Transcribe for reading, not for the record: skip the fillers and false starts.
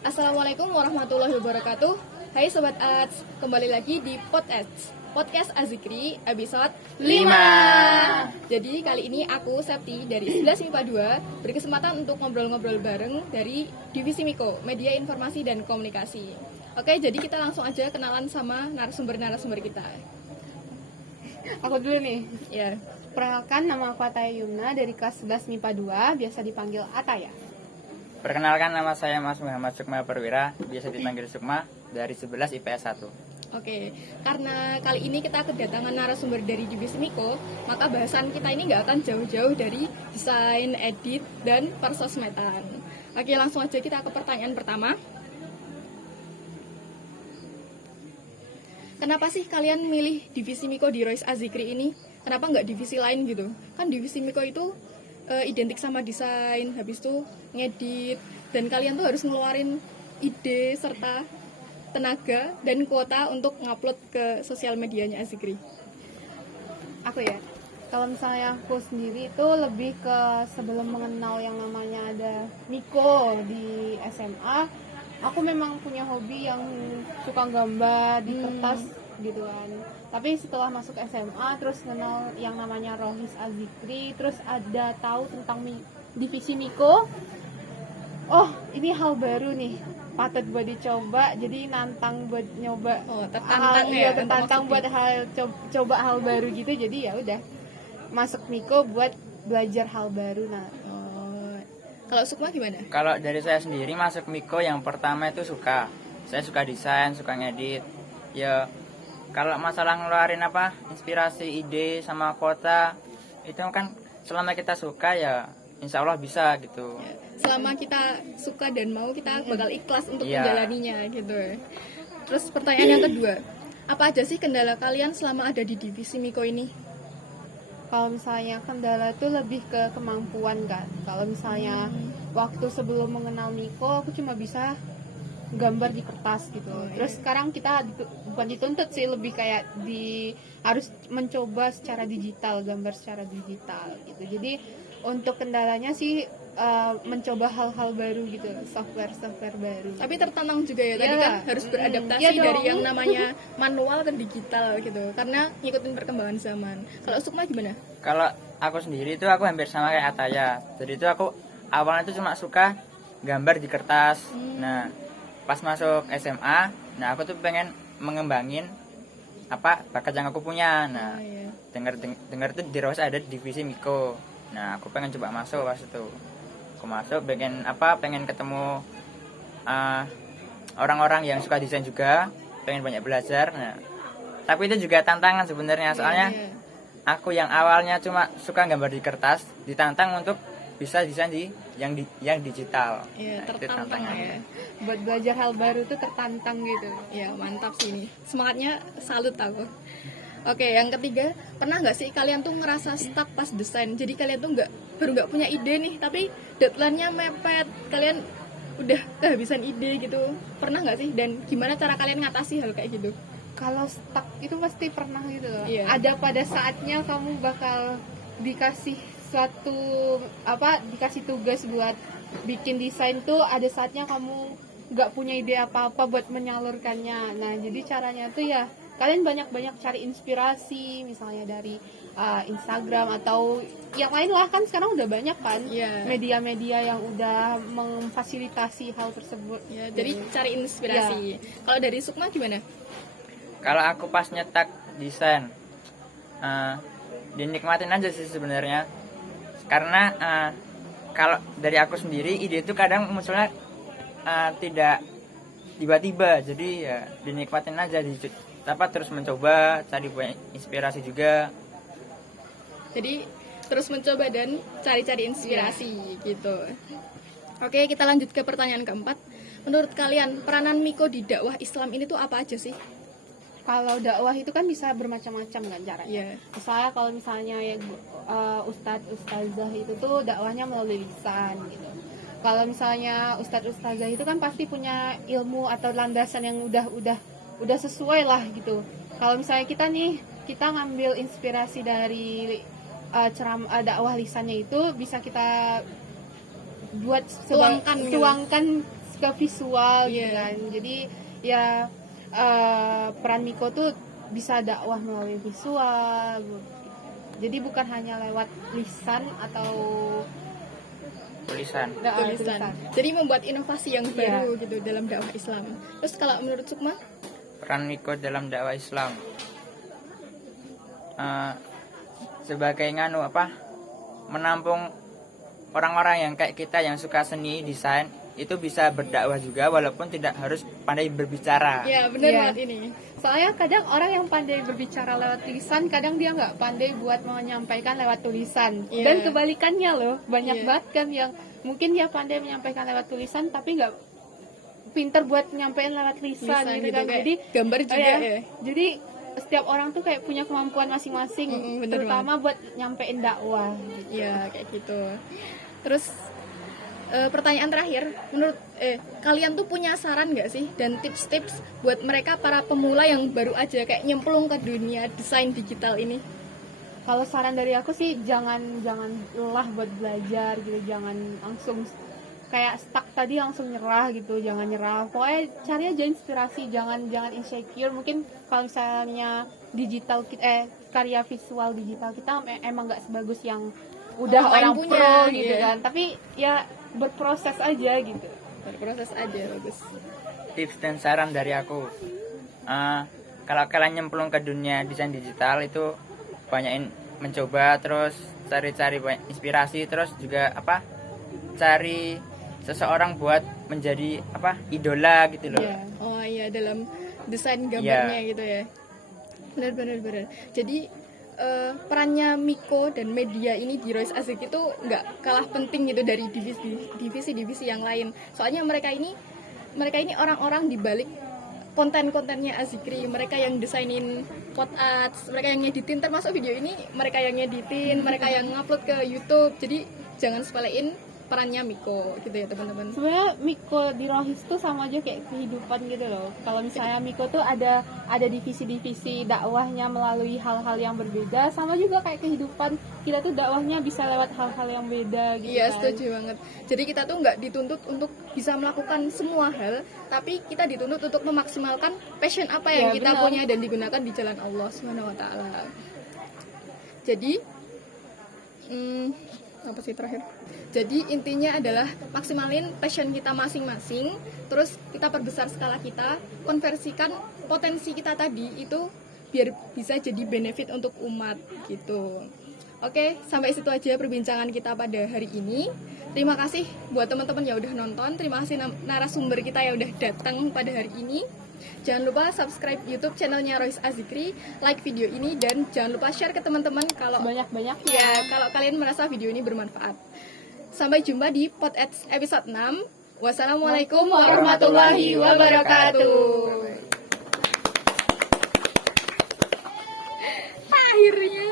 Assalamualaikum warahmatullahi wabarakatuh. Hai Sobat Ads, kembali lagi di Podcast Azikri episode 5. Jadi kali ini aku Septi dari 11 MIPA 2 berkesempatan untuk ngobrol-ngobrol bareng dari Divisi Miko, Media Informasi dan Komunikasi. Oke, jadi kita langsung aja kenalan sama narasumber kita. Aku dulu nih. Ya. Perkenalkan, nama aku Ataya Yumna dari kelas 11 MIPA 2, biasa dipanggil Ataya. Perkenalkan, nama saya Mas Muhammad Sukma Perwira, biasa dipanggil Sukma, dari 11 IPS 1. Oke, karena kali ini kita kedatangan narasumber dari Divisi Miko, maka bahasan kita ini nggak akan jauh-jauh dari desain, edit, dan persosmedan. Oke, langsung aja kita ke pertanyaan pertama. Kenapa sih kalian milih Divisi Miko di Royce Azikri ini? Kenapa nggak divisi lain gitu? Kan Divisi Miko itu identik sama desain, habis itu ngedit, dan kalian tuh harus ngeluarin ide serta tenaga dan kuota untuk ngupload ke sosial medianya Azikri. Aku ya, kalau misalnya aku sendiri itu lebih ke sebelum mengenal yang namanya ada Miko di SMA, aku memang punya hobi yang suka gambar di kertas gitu kan. Tapi setelah masuk SMA terus kenal yang namanya Rohis Azikri, terus ada tahu tentang divisi Miko. Oh, ini hal baru nih, patut buat dicoba, jadi nantang buat nyoba. Tertantang ya, tertantang buat coba hal baru gitu. Jadi ya udah masuk Miko buat belajar hal baru. Nah, kalau Sukma gimana? Kalau dari saya sendiri masuk Miko yang pertama itu suka. Saya suka desain, suka ngedit. Ya, kalau masalah ngeluarin inspirasi, ide sama kota, itu kan selama kita suka ya insya Allah bisa gitu. Ya, selama kita suka dan mau, kita bakal ikhlas untuk menjalaninya gitu. Terus pertanyaan yang kedua, apa aja sih kendala kalian selama ada di Divisi Miko ini? Kalau misalnya kendala itu lebih ke kemampuan kan. Kalau misalnya waktu sebelum mengenal Miko, aku cuma bisa gambar di kertas gitu. Terus sekarang kita bukan dituntut sih, lebih kayak harus mencoba secara digital, gambar secara digital gitu. Jadi untuk kendalanya sih mencoba hal-hal baru gitu, software baru. Tapi tertantang juga ya, tadi kan harus beradaptasi dari yang namanya manual ke digital gitu, karena ngikutin perkembangan zaman. Kalau Sukma gimana? Kalau aku sendiri itu aku hampir sama kayak Ataya. Jadi itu aku awalnya itu cuma suka gambar di kertas. Nah, pas masuk SMA, nah aku tuh pengen mengembangin bakat yang aku punya. Nah, dengar tuh di Rosa ada divisi Miko. Nah, aku pengen coba masuk pas itu. Aku masuk pengen ketemu orang-orang yang suka desain juga, pengen banyak belajar. Nah, tapi itu juga tantangan sebenarnya, soalnya aku yang awalnya cuma suka gambar di kertas, ditantang untuk bisa desain yang digital. Iya, Nah, tertantang ya. Buat belajar hal baru tuh tertantang gitu. Ya, mantap sih ini. Semangatnya salut aku. Oke, yang ketiga, pernah nggak sih kalian tuh ngerasa stuck pas desain? Jadi kalian tuh baru nggak punya ide nih, tapi deadline-nya mepet. Kalian udah kehabisan ide gitu. Pernah nggak sih? Dan gimana cara kalian ngatasi hal kayak gitu? Kalau stuck itu pasti pernah gitu. Iya. Ada pada saatnya kamu bakal dikasih dikasih tugas buat bikin desain tuh, ada saatnya kamu nggak punya ide apa-apa buat menyalurkannya. Nah, jadi caranya tuh ya kalian banyak-banyak cari inspirasi, misalnya dari Instagram atau yang lain lah, kan sekarang udah banyak kan media-media yang udah memfasilitasi hal tersebut. Ya, jadi cari inspirasi. Kalau dari Sukma gimana? Kalau aku pas nyetak desain, dinikmatin aja sih sebenarnya. Karena kalau dari aku sendiri, ide itu kadang munculnya tidak tiba-tiba. Jadi ya dinikmatin aja, terus mencoba cari banyak inspirasi juga. Jadi terus mencoba dan cari-cari inspirasi gitu. Oke, kita lanjut ke pertanyaan keempat. Menurut kalian, peranan Miko di dakwah Islam ini tuh apa aja sih? Kalau dakwah itu kan bisa bermacam-macam kan caranya. Misalnya kalau misalnya ustazah itu tuh dakwahnya melalui lisan gitu. Kalau misalnya ustazah itu kan pasti punya ilmu atau landasan yang udah sesuai lah gitu. Kalau misalnya kita ngambil inspirasi dari dakwah lisannya, itu bisa kita buat tuangkan ke visual gitu Iya. kan. Jadi ya peran Miko tuh bisa dakwah melalui visual. Jadi bukan hanya lewat lisan atau tulisan. tulisan. Jadi membuat inovasi yang Iya. baru gitu dalam dakwah Islam. Terus kalau menurut Sukma? Peran Miko dalam dakwah Islam sebagai menampung orang-orang yang kayak kita yang suka seni desain itu bisa berdakwah juga walaupun tidak harus pandai berbicara. Ya benar Iya. banget ini. soalnya kadang orang yang pandai berbicara lewat tulisan kadang dia nggak pandai buat menyampaikan lewat tulisan. Iya. Dan kebalikannya loh, banyak Iya. banget kan yang mungkin dia pandai menyampaikan lewat tulisan tapi nggak pinter buat menyampaikan lewat lisan Lisan gitu gitu, kan. kayak Jadi gambar juga ya. Jadi setiap orang tuh kayak punya kemampuan masing-masing, Bener terutama buat nyampein dakwah. Iya kayak gitu. Terus pertanyaan terakhir, menurut kalian tuh punya saran nggak sih dan tips-tips buat mereka para pemula yang baru aja kayak nyemplung ke dunia desain digital ini? Kalau saran dari aku sih jangan lelah buat belajar gitu, jangan langsung kayak stuck tadi langsung nyerah gitu, jangan nyerah. Pokoknya cari aja inspirasi, jangan insecure. Mungkin kalau misalnya karya visual digital kita emang nggak sebagus yang udah Orang lain orang punya, pro gitu iya. kan. Tapi ya berproses aja gitu. Berproses aja bagus. Tips dan saran dari aku, kalau kalian nyemplung ke dunia desain digital itu banyakin mencoba, terus cari-cari banyak inspirasi, terus juga cari seseorang buat menjadi idola gitu loh. Iya. Oh iya dalam desain gambarnya gitu ya. Benar. Jadi perannya Miko dan media ini di Royce Azik itu nggak kalah penting gitu dari divisi-divisi yang lain. Soalnya mereka ini orang-orang di balik konten-kontennya Azikri, mereka yang desainin pot ads, mereka yang ngeditin, termasuk video ini mereka yang ngeditin, mereka yang ngupload ke YouTube. Jadi jangan sepelein perannya Miko gitu ya teman-teman. Sebenarnya Miko di Rohis tuh sama aja kayak kehidupan gitu loh. Kalau misalnya Miko tuh ada divisi-divisi dakwahnya melalui hal-hal yang berbeda, sama juga kayak kehidupan kita tuh dakwahnya bisa lewat hal-hal yang beda gitu. Iya kan. setuju banget. Jadi kita tuh nggak dituntut untuk bisa melakukan semua hal, tapi kita dituntut untuk memaksimalkan passion apa yang Ya, kita benar. punya dan digunakan di jalan Allah Subhanahu Wa Taala. Jadi apa sih terakhir? Jadi intinya adalah maksimalin passion kita masing-masing, terus kita perbesar skala kita, konversikan potensi kita tadi itu biar bisa jadi benefit untuk umat gitu. Oke, sampai situ aja perbincangan kita pada hari ini. Terima kasih buat teman-teman yang udah nonton, terima kasih narasumber kita yang udah datang pada hari ini. Jangan lupa subscribe YouTube channelnya Royce Azikri, like video ini, dan jangan lupa share ke teman-teman kalau Banyak-banyaknya. ya kalau kalian merasa video ini bermanfaat. Sampai jumpa di Podcast episode 6. Wassalamualaikum warahmatullahi wabarakatuh. Akhirnya